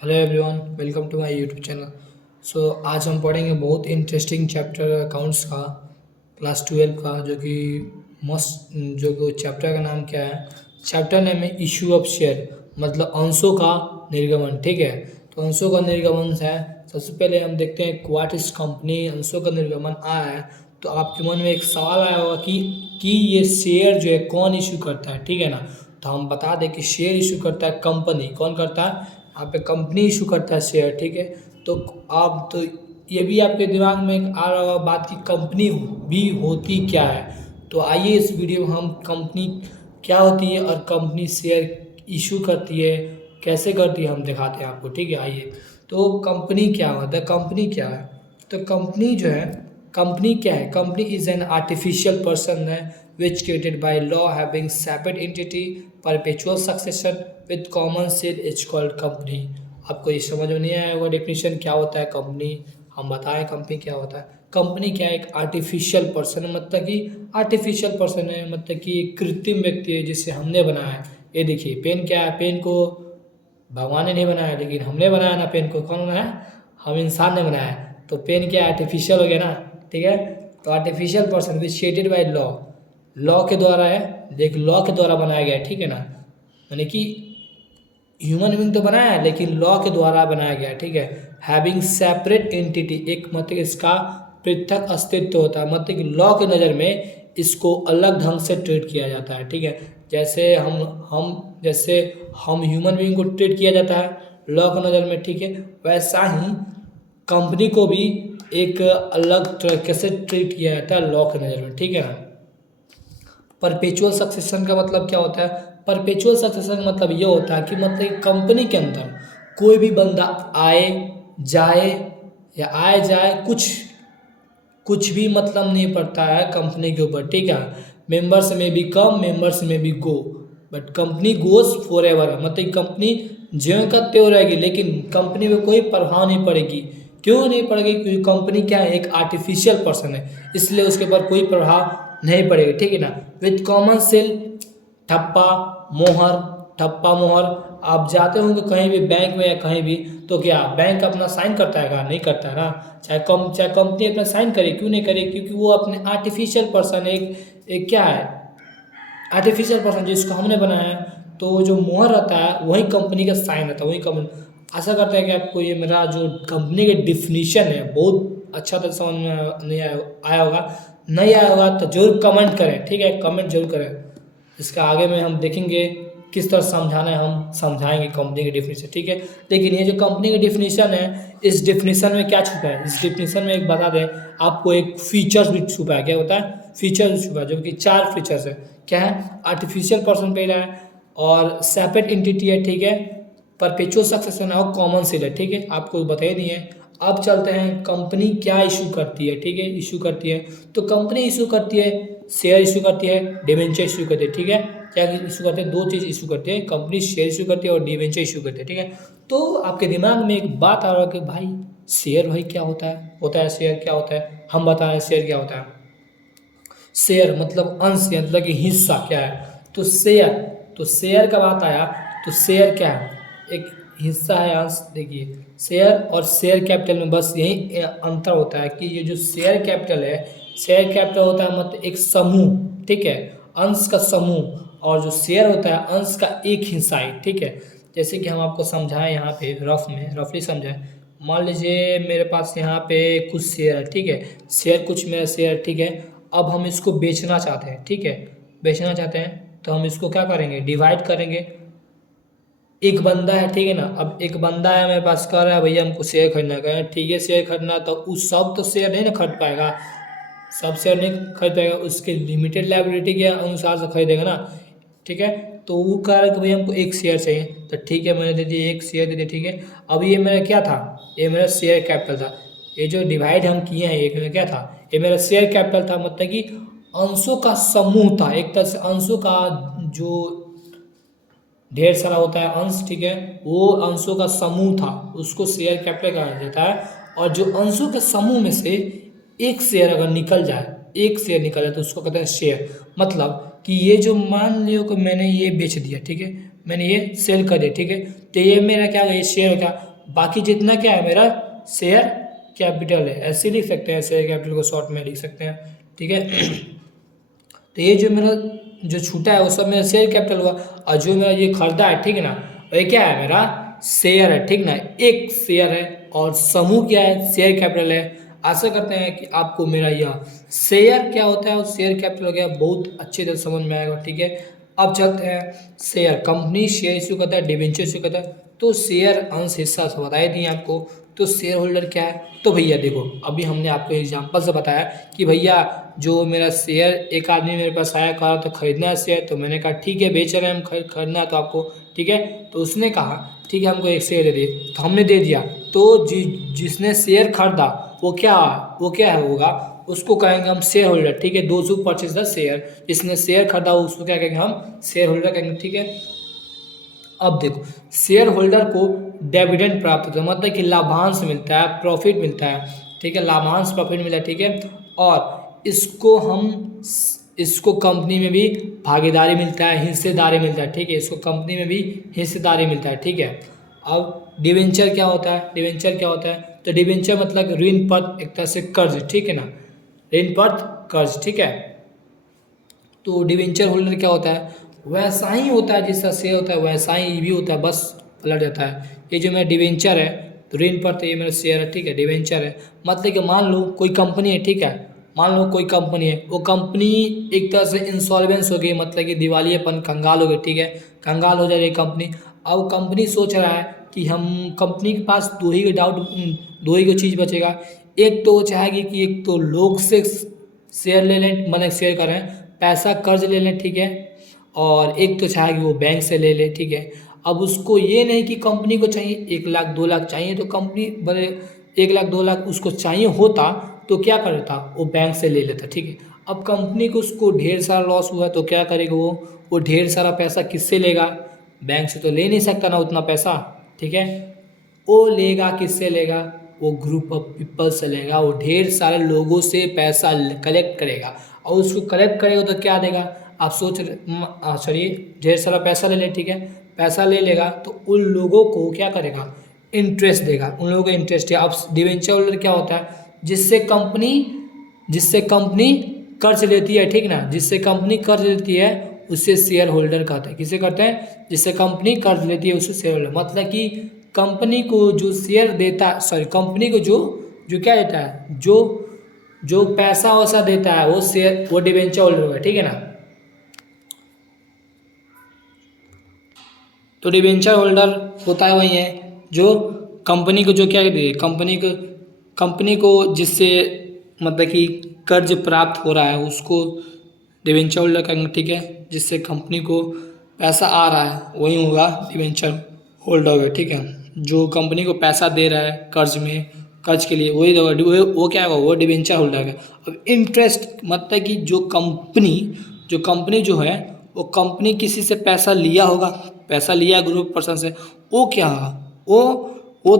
Hello everyone, welcome to my YouTube channel. आज हम पढ़ेंगे बहुत इंटरेस्टिंग चैप्टर अकाउंट्स का, क्लास 12 का, जो कि मस्त। जो चैप्टर का नाम क्या है? चैप्टर नेम है इशू ऑफ शेयर, मतलब अंशों का निर्गमन। ठीक है, तो अंशों का निर्गमन है। सबसे पहले हम देखते हैं व्हाट इज कंपनी। अंशों का निर्गमन आया है तो आपके मन में एक सवाल आया होगा कि ये शेयर जो है कौन इशू करता है। ठीक है ना, तो हम बता दें कि शेयर इशू करता है कंपनी। कौन करता है? यहाँ पे कंपनी इशू करता है शेयर। ठीक है, तो आप तो ये भी आपके दिमाग में एक आ रहा होगा बात कि कंपनी भी होती क्या है। तो आइए इस वीडियो में हम कंपनी क्या होती है और कंपनी शेयर इशू करती है कैसे करती है हम दिखाते हैं आपको। ठीक है, आइए। तो कंपनी क्या होता है? कंपनी क्या है? तो कंपनी जो है, कंपनी क्या है? Company is an artificial person है which created by law having separate entity perpetual succession with common seal is called company। आपको ये समझ में नहीं आया होगा डेफिनेशन क्या होता है कंपनी। हम बताएं कंपनी क्या होता है। कंपनी क्या है? एक आर्टिफिशियल पर्सन है, मतलब कि आर्टिफिशियल पर्सन है, मतलब कि एक कृत्रिम व्यक्ति है जिसे हमने बनाया है। ये देखिए पेन क्या है? पेन को भगवान ने नहीं बनाया, लेकिन हमने बनाया ना। पेन को कौन बनाया? हम इंसान ने बनाया है। तो पेन क्या आर्टिफिशियल हो गया ना। ठीक है, तो artificial person which created by law, law के द्वारा है। देख, लॉ के द्वारा बनाया गया है। ठीक है ना, यानी कि ह्यूमन बीइंग तो बनाया है लेकिन लॉ के द्वारा बनाया गया है। ठीक है, हैविंग सेपरेट एंटिटी, एक मतलब इसका पृथक अस्तित्व होता है, मतलब कि लॉ की नज़र में इसको अलग ढंग से ट्रीट किया जाता है। ठीक है, जैसे हम ह्यूमन बीइंग को ट्रीट किया जाता है लॉ की नज़र में। ठीक है, वैसा ही कंपनी को भी एक अलग तरीके से ट्रीट किया जाता है लॉ की नज़र में। ठीक है ना। परपेचुअल सक्सेशन का मतलब क्या होता है? परपेचुअल सक्सेशन का मतलब ये होता है कि मतलब कंपनी के अंदर कोई भी बंदा आए जाए, या आए जाए, कुछ कुछ भी मतलब नहीं पड़ता है कंपनी के ऊपर। ठीक है, मेंबर्स में भी कम, मेंबर्स में भी go, but company goes forever, मतलब कंपनी ज्यों का त्यों रहेगी, लेकिन कंपनी में कोई प्रभाव नहीं पड़ेगी। क्यों नहीं पड़ेगी? क्योंकि कंपनी क्या है? एक आर्टिफिशियल पर्सन है, इसलिए उसके ऊपर कोई प्रभाव नहीं पड़ेगी। ठीक है ना। विथ कॉमन सेल, ठप्पा मोहर, ठप्पा मोहर। आप जाते होंगे कहीं भी बैंक में या कहीं भी, तो क्या बैंक अपना साइन करता है क्या? नहीं करता है ना। चाहे कंपनी अपना साइन करे, क्यों नहीं करे? क्योंकि वो अपने आर्टिफिशियल पर्सन, एक क्या है? आर्टिफिशियल पर्सन जिसको हमने बनाया है। तो जो मोहर रहता है वही कंपनी का साइन रहता है, वही कंपनी। आशा करते हैं कि आपको ये मेरा जो कंपनी के डिफिनीशन है बहुत अच्छा तरह समझ में नहीं आया होगा। नहीं आया होगा तो जरूर कमेंट करें। ठीक है, कमेंट जरूर करें। इसका आगे में हम देखेंगे किस तरह समझाना है, हम समझाएंगे कंपनी की डिफिनीशन। ठीक है, लेकिन ये जो कंपनी की डिफिनीशन है, इस डिफिनीशन में क्या छुपा है? इस डिफिनीशन में एक बता दें आपको, एक फीचर्स भी छुपा है। क्या होता है? फीचर्स छुपा है, जो कि 4 फीचर्स है। क्या है? आर्टिफिशियल पर्सन पहला है, और सेपरेट एंटिटी है। ठीक है, परपेचुअल सक्सेशन है, और कॉमन सेल है। ठीक है, आपको बताया नहीं है। अब चलते हैं कंपनी क्या इशू करती है। ठीक है, इशू करती है तो कंपनी इशू करती है शेयर इशू करती है, डिवेंचर इशू करती है। ठीक है, क्या इशू करते हैं? 2 चीज़ इशू करते हैं, कंपनी शेयर इशू करती है और डिवेंचर इशू करती है। ठीक है, तो आपके दिमाग में एक बात आ रहा है कि भाई शेयर भाई क्या होता है? शेयर क्या होता है? हम बता रहे हैं शेयर क्या होता है। शेयर मतलब अंश, मतलब कि हिस्सा क्या है? तो शेयर का बात आया तो शेयर क्या है? एक हिस्सा है, अंश। देखिए, शेयर और शेयर कैपिटल में बस यही अंतर होता है कि ये जो शेयर कैपिटल है, शेयर कैपिटल होता है मतलब एक समूह। ठीक है, अंश का समूह। और जो शेयर होता है अंश का एक हिस्सा है। ठीक है, जैसे कि हम आपको समझाएं यहाँ पे रफली समझाएं। मान लीजिए मेरे पास यहाँ पे कुछ शेयर है। ठीक है, कुछ मेरा शेयर। ठीक है, अब हम इसको बेचना चाहते हैं। ठीक है, बेचना चाहते हैं तो हम इसको क्या करेंगे? डिवाइड करेंगे। एक बंदा है, ठीक है ना। अब एक बंदा है मेरे पास, कह रहा है भैया हमको शेयर खरीदना है। कह रहा है ठीक है, शेयर खरीदना, तो उस सब तो शेयर नहीं ना खरीद पाएगा, सब शेयर नहीं खरीद पाएगा, उसके लिमिटेड लाइबिलिटी के अनुसार से खरीदेगा ना। ठीक है, तो वो कह रहा है कि भैया हमको एक शेयर चाहिए, तो ठीक है मैंने दे दिया, एक शेयर दे दिया। ठीक है, अब ये मेरा क्या था? ये मेरा शेयर कैपिटल था। ये जो डिवाइड हम किए हैं, ये मेरा क्या था? ये मेरा शेयर कैपिटल था, मतलब कि अंशों का समूह था, एक तरह से अंशों का जो ढेर सारा होता है अंश। ठीक है, वो अंशों का समूह था, उसको शेयर कैपिटल कहा जाता है। और जो अंशों के समूह में से एक शेयर अगर निकल जाए, एक शेयर निकल जाए, तो उसको कहते हैं शेयर। मतलब कि ये जो मान लियो कि मैंने ये बेच दिया। ठीक है, मैंने ये सेल कर दिया। ठीक है, तो ये मेरा क्या हो गया? ये शेयर हो गया। बाकी जितना क्या है मेरा शेयर कैपिटल है, ऐसे लिख सकते हैं, शेयर कैपिटल को शॉर्ट में लिख सकते हैं, ठीक है। तो ये जो मेरा जो छूटा है वो सब मेरा शेयर कैपिटल हुआ, और जो मेरा ये खरीदा है, ठीक है ना, ये क्या है मेरा शेयर है, ठीक ना, एक शेयर है, और समूह क्या है, शेयर कैपिटल है। आशा करते हैं कि आपको मेरा यह शेयर क्या होता है और शेयर कैपिटल हो गया बहुत अच्छे से समझ में आएगा, ठीक है। अब चलते हैं शेयर, कंपनी शेयर इश्यू करता है, डिवेंचर इश्यू करता है, तो शेयर अंश हिस्सा से बताए दिए आपको। तो शेयर होल्डर क्या है, तो भैया देखो अभी हमने आपको एग्जांपल से बताया कि भैया जो मेरा शेयर, एक आदमी मेरे पास आया, कहा तो खरीदना है शेयर, तो मैंने कहा ठीक है बेच रहे हैं हम, खरीदना है तो आपको, ठीक है। तो उसने कहा ठीक है हमको एक शेयर दे दिए, तो हमने दे दिया, तो जिसने शेयर खरीदा वो क्या है होगा, उसको कहेंगे हम शेयर होल्डर, ठीक है। Those who purchase the share, जिसने शेयर खरीदा उसको क्या कहेंगे हम, शेयर होल्डर कहेंगे, ठीक है। अब देखो शेयर होल्डर को डिविडेंड प्राप्त होता है, मतलब कि लाभांश मिलता है, प्रॉफिट मिलता है, ठीक है, लाभांश प्रॉफिट मिलता है, ठीक है। और इसको कंपनी में भी भागीदारी मिलता है, हिस्सेदारी मिलता है, ठीक है, इसको कंपनी में भी हिस्सेदारी मिलता है, ठीक है। अब डिवेंचर क्या होता है, डिवेंचर क्या होता है, तो डिवेंचर मतलब ऋण पत्र, एक तरह से कर्ज, ठीक है ना, ऋण पत्र कर्ज, ठीक है। तो डिवेंचर होल्डर क्या होता है, वैसा ही होता है जैसा शेयर होता है, वैसा ही भी होता है, बस पलट जाता है। ये जो मेरा डिवेंचर है, तो ऋण पत्र, ये मेरा शेयर है, ठीक है, डिवेंचर है। मतलब कि मान लो कोई कंपनी है, ठीक है, मान लो कोई कंपनी है, वो कंपनी एक तरह से इंसॉल्वेंस हो गई, मतलब कि दिवालियेपन, कंगाल हो गई, ठीक है, कंगाल हो जा रही है कंपनी। अब कंपनी सोच रहा है कि हम, कंपनी के पास दो ही को चीज़ बचेगा, एक तो वो चाहेगी कि एक तो लोग से शेयर ले लें, मतलब शेयर करें, पैसा कर्ज ले लें, ठीक है, और एक तो चाहेगी वो बैंक से ले ले, ठीक है। अब उसको ये नहीं कि कंपनी को चाहिए 1 लाख 2 लाख चाहिए, तो कंपनी बड़े 1 लाख 2 लाख उसको चाहिए होता तो क्या करता, वो बैंक से ले लेता, ठीक है। अब कंपनी को उसको ढेर सारा लॉस हुआ तो क्या करेगा वो ढेर सारा पैसा किससे लेगा, बैंक से तो ले नहीं सकता ना उतना पैसा, ठीक है। वो लेगा किससे लेगा, वो ग्रुप ऑफ पीपल से लेगा, वो ढेर सारे लोगों से पैसा कलेक्ट करेगा, और उसको कलेक्ट करेगा तो क्या देगा, आप सोच चलिए ढेर सारा पैसा ले ले, ठीक है, पैसा ले लेगा तो उन लोगों को क्या करेगा, इंटरेस्ट देगा, उन लोगों को इंटरेस्ट है। अब डिवेंचर होल्डर क्या होता है, जिससे कंपनी कर्ज लेती है, ठीक ना, जिससे कंपनी कर्ज लेती है उससे शेयर होल्डर कहते हैं, किसे कहते हैं, जिससे कंपनी कर्ज लेती है उससे शेयर होल्डर, मतलब कि कंपनी को जो शेयर देता, सॉरी कंपनी को जो जो क्या देता है, जो पैसा वैसा देता है वो शेयर, वो डिवेंचर होल्डर होगा, ठीक है ना। तो डिवेंचर होल्डर होता है वही है जो कंपनी को जो क्या दे, कंपनी को जिससे मतलब कि कर्ज प्राप्त हो रहा है उसको डिवेंचर होल्डर कहेंगे, ठीक है। जिससे कंपनी को पैसा आ रहा है वही होगा डिवेंचर होल्डर होगा, ठीक है। जो कंपनी को पैसा दे रहा है कर्ज के लिए वही होगा, वो क्या होगा, वो डिवेंचर होल्डर है। अब इंटरेस्ट मतलब कि जो कंपनी जो है वो कंपनी किसी से पैसा लिया होगा, पैसा लिया ग्रुप पर्सन से, वो क्या होगा, वो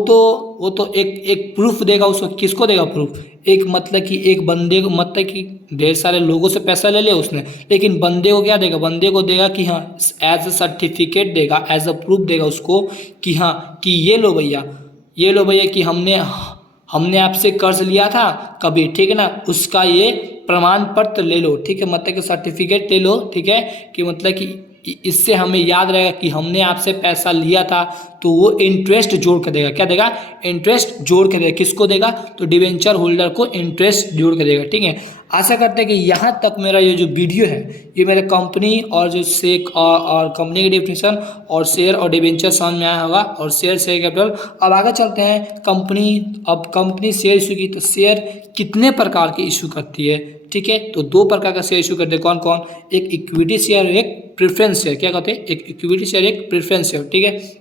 तो एक प्रूफ देगा उसको, किसको देगा प्रूफ, एक मतलब कि एक बंदे को, मतलब कि ढेर सारे लोगों से पैसा ले लिया उसने, लेकिन बंदे को क्या देगा, बंदे को देगा कि हाँ एज अ सर्टिफिकेट देगा, एज अ प्रूफ देगा उसको कि हाँ कि ये लो भैया कि हमने आपसे कर्ज लिया था कभी, ठीक है ना, उसका ये प्रमाण पत्र ले लो, ठीक है, मतलब कि सर्टिफिकेट ले लो, ठीक है, कि मतलब कि इससे हमें याद रहेगा कि हमने आपसे पैसा लिया था। तो वो इंटरेस्ट जोड़ कर देगा, क्या देगा, इंटरेस्ट जोड़ के देगा, किसको देगा, तो डिवेंचर होल्डर को इंटरेस्ट जोड़ के देगा, ठीक है। आशा करते हैं कि यहाँ तक मेरा ये जो वीडियो है ये मेरे कंपनी और जो शेयर और कंपनी की डेफिनेशन और शेयर और डिवेंचर समझ में आया होगा, और शेयर कैपिटल। अब आगे चलते हैं कंपनी शेयर इशू की, तो शेयर कितने प्रकार के इशू करती है, ठीक है। तो 2 प्रकार का शेयर इशू करते हैं, कौन कौन, एक इक्विटी शेयर और एक प्रेफरेंस शेयर, क्या कहते हैं, एक इक्विटी शेयर एक प्रेफरेंस शेयर, ठीक है।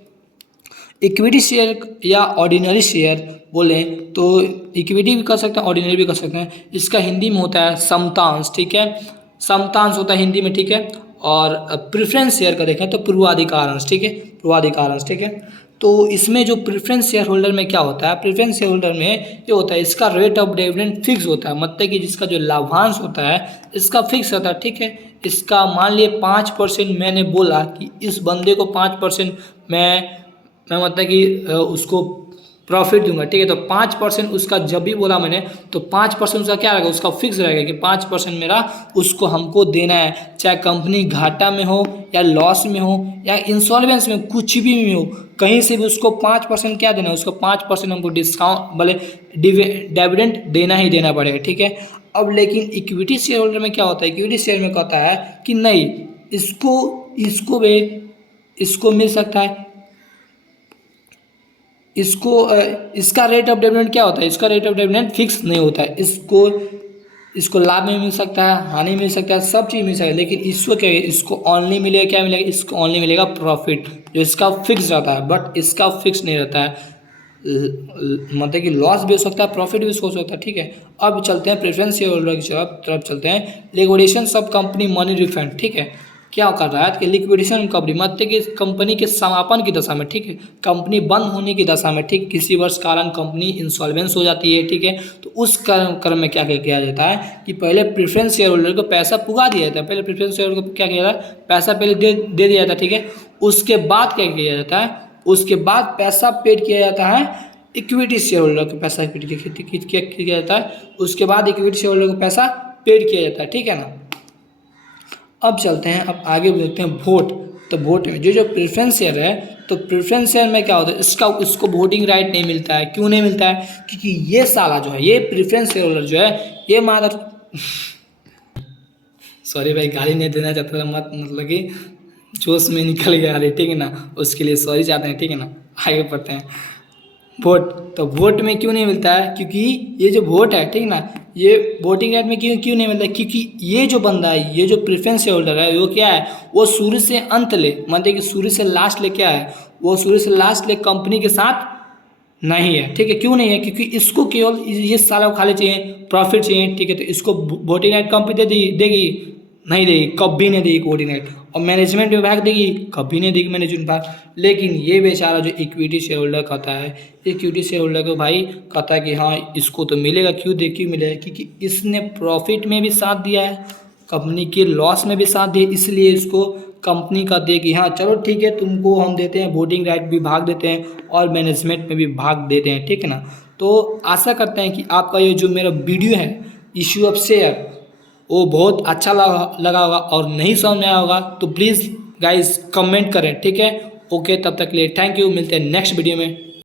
इक्विटी शेयर या ऑर्डिनरी शेयर बोले तो इक्विटी भी कर सकते हैं, ऑर्डिनरी भी कर सकते हैं। इसका हिंदी में होता है समतांश, ठीक है, समतांश होता है हिंदी में, ठीक है। और प्रेफरेंस शेयर का देखें तो पूर्वाधिकार अंश, ठीक है, पूर्वाधिकार अंश, ठीक है। तो इसमें जो प्रेफरेंस शेयर होल्डर में क्या होता है, प्रेफरेंस शेयर होल्डर में ये होता है, इसका रेट ऑफ डिविडेंड फिक्स होता है, मतलब कि जिसका जो लाभांश होता है इसका फिक्स होता है, ठीक है। इसका मान लिए 5% मैंने बोला कि इस बंदे को 5% मैं मतलब कि उसको प्रॉफिट दूंगा, ठीक है। तो 5% उसका जब भी बोला मैंने, तो 5% उसका क्या रहेगा, उसका फिक्स रहेगा कि 5% मेरा उसको हमको देना है, चाहे कंपनी घाटा में हो या लॉस में हो या इंसॉल्वेंस में, कुछ भी में हो, कहीं से भी उसको 5% क्या देना है, उसको 5% हमको डिस्काउंट बोले डिविडेंड देना ही देना पड़ेगा, ठीक है। अब लेकिन इक्विटी शेयर होल्डर में क्या होता है, इक्विटी शेयर में कहता है कि नहीं, इसको भी इसको मिल सकता है, इसको इसका रेट ऑफ डिविडेंड क्या होता है, इसका रेट ऑफ डिविडेंड फिक्स नहीं होता है, इसको लाभ में मिल सकता है, हानि मिल सकता है, सब चीज़ मिल सकता है, लेकिन इसको क्या है, इसको ओनली मिलेगा, क्या मिलेगा, इसको ओनली मिलेगा प्रॉफिट, जो इसका फिक्स रहता है, बट इसका फिक्स नहीं रहता है, मतलब कि लॉस भी हो सकता है, प्रॉफिट भी हो सकता है, ठीक है। अब चलते हैं प्रेफरेंस शेयर होल्डर की तरफ चलते हैं, लिक्विडेशन सब कंपनी मनी रिफंड, ठीक है। क्या कर रहा है कि लिक्विडेशन कंपनी मतलब कि कंपनी के समापन की दशा में, ठीक है, कंपनी बंद होने की दशा में, ठीक, किसी वर्ष कारण कंपनी इंसॉल्वेंस हो जाती है, ठीक है। तो उस क्रम में क्या किया जाता है कि पहले प्रेफरेंस शेयर होल्डर को पैसा पुगा दिया जाता है, पहले प्रेफरेंस शेयर होल्डर को क्या किया जाता है, पैसा पहले दे दिया जाता है, ठीक है। उसके बाद क्या किया जाता है, उसके बाद पैसा पेड किया जाता है इक्विटी शेयर होल्डर को, पैसा किया जाता है, उसके बाद इक्विटी शेयर होल्डर को पैसा पेड किया जाता है, ठीक है ना। अब चलते हैं, अब आगे देखते हैं वोट। तो वोट में जो प्रेफरेंस शेयर है, तो प्रेफरेंस शेयर में क्या होता है, इसको वोटिंग राइट नहीं मिलता है। क्यों नहीं मिलता है, क्योंकि ये साला जो है, ये प्रेफरेंस शेयर होल्डर जो है, ये मादर सॉरी भाई, गाली नहीं देना चाहता था, मतलब कि जोश में निकल गया अरे, ठीक है ना, उसके लिए सॉरी चाहते हैं, ठीक है ना। आगे बढ़ते हैं, वोट। तो वोट में क्यों नहीं मिलता है, क्योंकि ये जो वोट है, ठीक ना, ये वोटिंग राइट में क्यों नहीं मिलता है, क्योंकि ये जो बंदा है, ये जो प्रेफरेंस शेयर होल्डर है, वो क्या है, वो शुरू से अंत ले, मतलब कि शुरू से लास्ट ले क्या है, वो शुरू से लास्ट ले कंपनी के साथ नहीं है, ठीक है। क्यों नहीं है, क्योंकि इसको केवल ये साला खाली चाहिए, प्रॉफिट चाहिए, ठीक है। तो इसको वोटिंग राइट कंपनी देगी नहीं देगी, कभी नहीं देगी वोटिंग राइट, और मैनेजमेंट विभाग देगी, कभी नहीं देगी मैनेजमेंट विभाग। लेकिन ये बेचारा जो इक्विटी शेयर होल्डर कहता है, इक्विटी शेयर होल्डर को भाई कहता है कि हाँ इसको तो मिलेगा, क्यों मिलेगा, क्योंकि इसने प्रॉफिट में भी साथ दिया है, कंपनी के लॉस में भी साथ दिया, इसलिए इसको कंपनी का दे कि हाँ चलो ठीक है, तुमको हम देते हैं वोटिंग राइट भी भाग देते हैं, और मैनेजमेंट में भी भाग देते हैं, ठीक है ना। तो आशा करते हैं कि आपका ये जो मेरा वीडियो है इश्यू ऑफ शेयर, वो बहुत अच्छा लगा होगा, और नहीं समझ में आया होगा तो प्लीज़ गाइस कमेंट करें, ठीक है। ओके, तब तक के लिए थैंक यू, मिलते हैं नेक्स्ट वीडियो में।